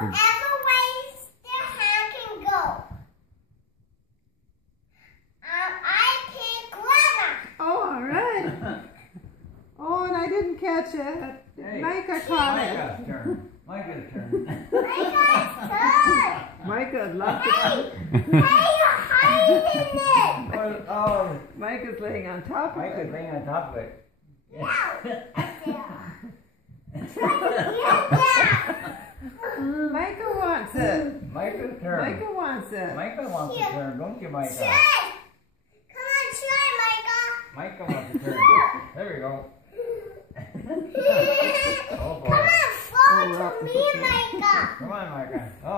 Whoever waves their hand can go. I pick Grandma. Oh, all right. Oh, and I didn't catch it. Hey, Micah caught Micah's turn. Micah's turn. Micah's turn. it. Micah loved Hey, it. you're hiding it. Oh, Micah's laying on top of Micah's it. laying on top of it. No. Yeah. Micah wants it. Micah's turn. Micah wants it. Micah wants to turn, don't you, Micah? Try. Come on, try, Micah wants to turn. There we go. Micah. Oh, boy. Come on, fall to me, Micah. Come on, Micah. Oh.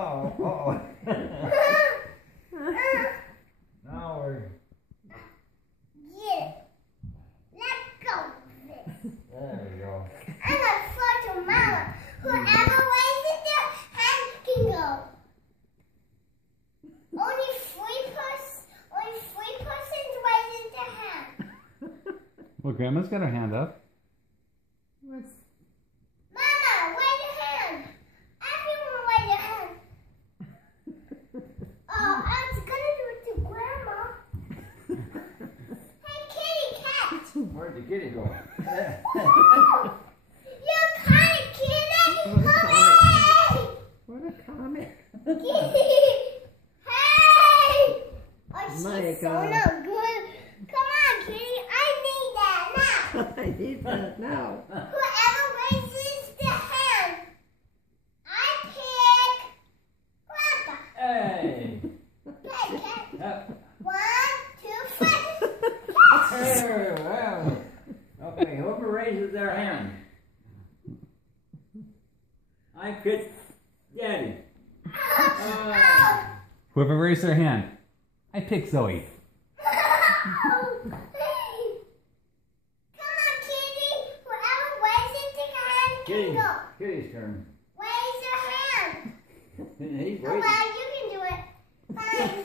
Now we're... Get it. Let go of this. There we go. I'm gonna fall to Mama. Whoever raises their hand can go. Only three persons raising their hand. Well, Grandma's got her hand up. What's- Mama, raise your hand. Everyone raise your hand. Oh, I was gonna do it to Grandma. Hey, kitty cat. Where'd the kitty go? You caught it, kitty. Hooray! What a comic. Hey! Oh, she's My so God. no good. Come on, kitty. I need that now. I need that now. Whoever raises the hand, I pick Grandpa. Hey! Okay, cat. Up. 1, 2, 3. Hey, well. Okay, whoever raises their hand. I pick Daddy. Whoever raised their hand. I pick Zoe. Come on, kitty. Whoever raises their hand Kitty. can go. Kitty's turn. Raise your hand. He's Oh, waiting. well, you can do it. Fine.